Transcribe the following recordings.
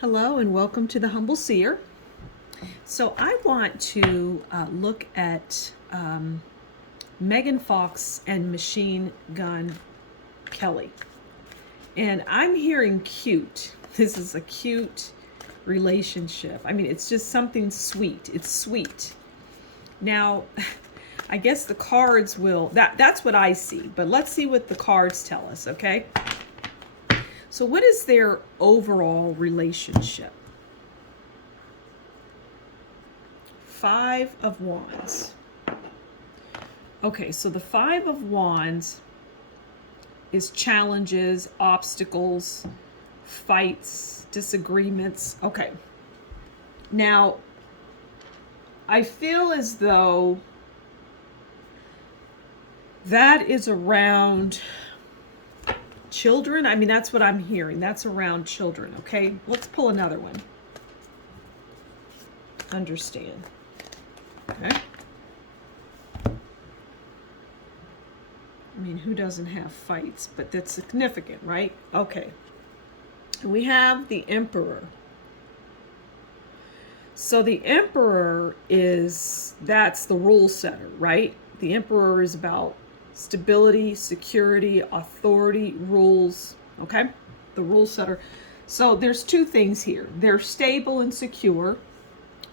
Hello and welcome to the Humble Seer. So I want to look at Megan Fox and Machine Gun Kelly. And I'm hearing cute. This is a cute relationship. I mean, it's just something sweet. It's sweet. Now, I guess the cards will, that's what I see. But let's see what the cards tell us, okay? So what is their overall relationship? Five of Wands. Okay, so the Five of Wands is challenges, obstacles, fights, disagreements. Okay. Now, I feel as though that is around children. I mean, that's what I'm hearing. That's around children. Okay, let's pull another one. Understand. Okay. I mean, who doesn't have fights? But that's significant, right? Okay. We have the Emperor. So the Emperor that's the rule setter, right? The Emperor is about stability, security, authority, rules, okay? The rule setter. So there's two things here. They're stable and secure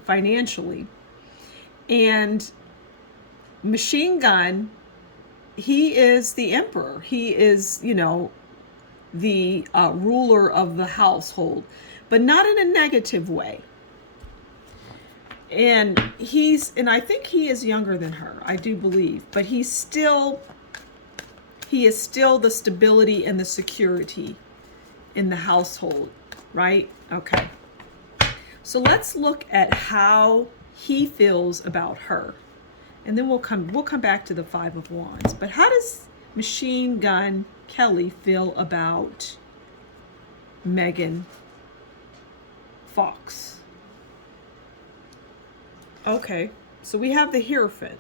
financially. And Machine Gun, he is the Emperor. He is, the ruler of the household, but not in a negative way. And I think he is younger than her, I do believe, but he is still the stability and the security in the household, right? Okay. So let's look at how he feels about her. And then we'll come back to the Five of Wands. But how does Machine Gun Kelly feel about Megan Fox? Okay, so we have the Hierophant.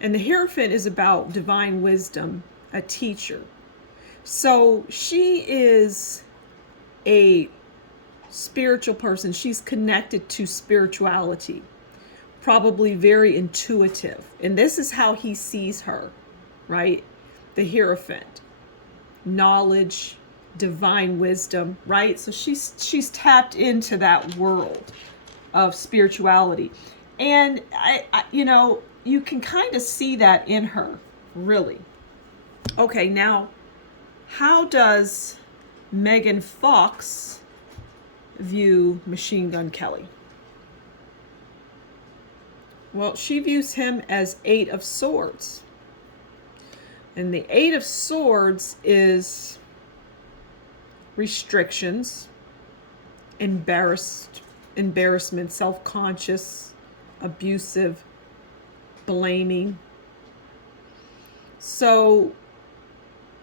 And the Hierophant is about divine wisdom, a teacher. So she is a spiritual person. She's connected to spirituality, probably very intuitive. And this is how he sees her, right? The Hierophant. Knowledge, divine wisdom, right? So she's tapped into that world of spirituality. And I you can kind of see that in her, really. Okay, now, how does Megan Fox view Machine Gun Kelly? Well, she views him as Eight of Swords. And the Eight of Swords is restrictions, embarrassment, self-conscious, abusive, blaming. So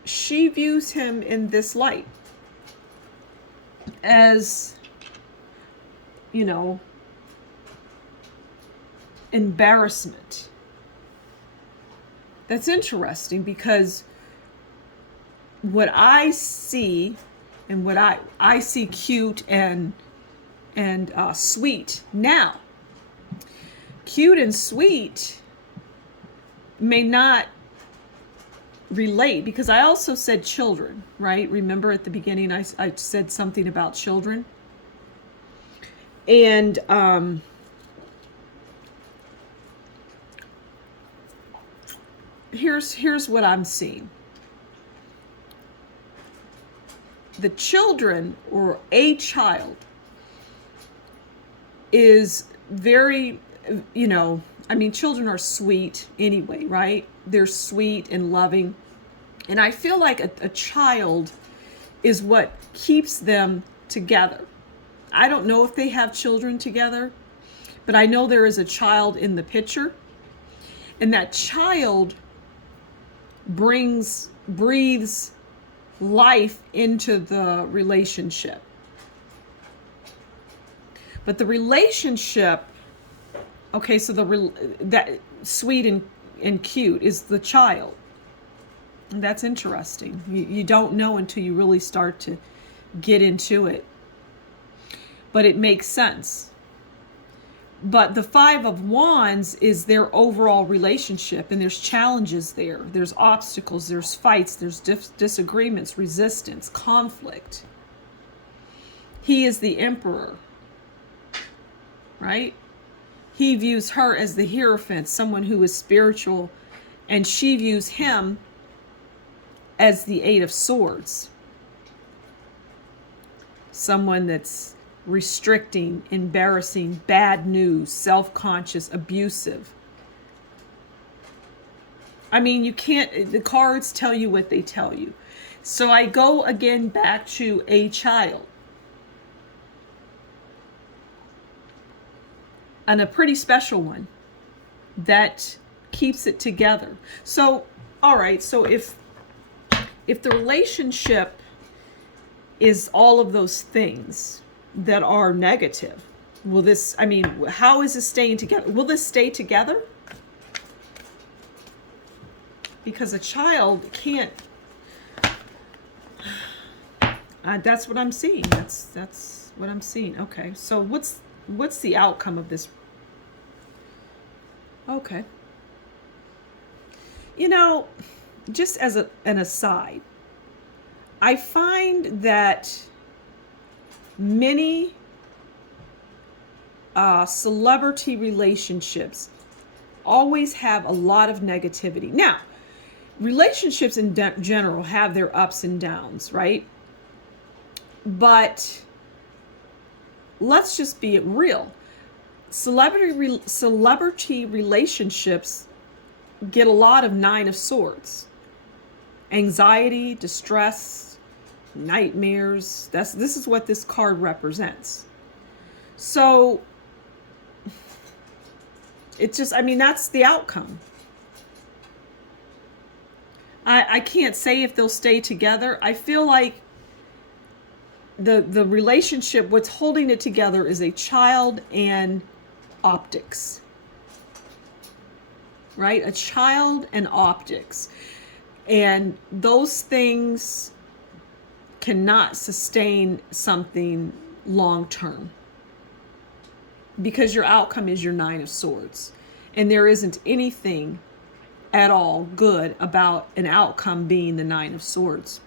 she views him in this light as, embarrassment. That's interesting because what I see and what I see cute and sweet. Now, cute and sweet may not relate because I also said children, right? Remember at the beginning I said something about children? And here's what I'm seeing. The children, or a child, is very, children are sweet anyway, right? They're sweet and loving. And I feel like a child is what keeps them together. I don't know if they have children together, but I know there is a child in the picture. And that child breathes life into the relationship. But the relationship, okay, so that sweet and cute is the child. And that's interesting. You don't know until you really start to get into it. but it makes sense. But the Five of Wands is their overall relationship, and there's challenges there. There's obstacles, there's fights, there's disagreements, resistance, conflict. He is the Emperor, right? He views her as the Hierophant, someone who is spiritual, and she views him as the Eight of Swords, someone that's restricting, embarrassing, bad news, self-conscious, abusive. I mean, you can't, the cards tell you what they tell you. So I go again back to a child. And a pretty special one that keeps it together. So, all right, so if the relationship is all of those things that are negative, will this, I mean, how is this staying together? Will this stay together? Because a child can't, that's what I'm seeing. That's what I'm seeing. Okay, so what's the outcome of this? Okay. You know, just as an aside, I find that many celebrity relationships always have a lot of negativity. Now, relationships in general have their ups and downs, right? But let's just be real. Celebrity relationships get a lot of Nine of Swords. Anxiety, distress, nightmares. This is what this card represents. So it's just, I mean, that's the outcome. I can't say if they'll stay together. I feel like the relationship, what's holding it together is a child and optics. Right? A child and optics. And those things cannot sustain something long term. Because your outcome is your Nine of Swords. And there isn't anything at all good about an outcome being the Nine of Swords.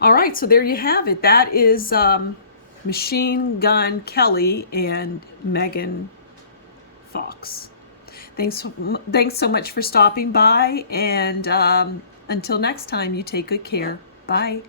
All right, so there you have it. That is Machine Gun Kelly and Megan Fox. Thanks so much for stopping by, and until next time, you take good care. Bye.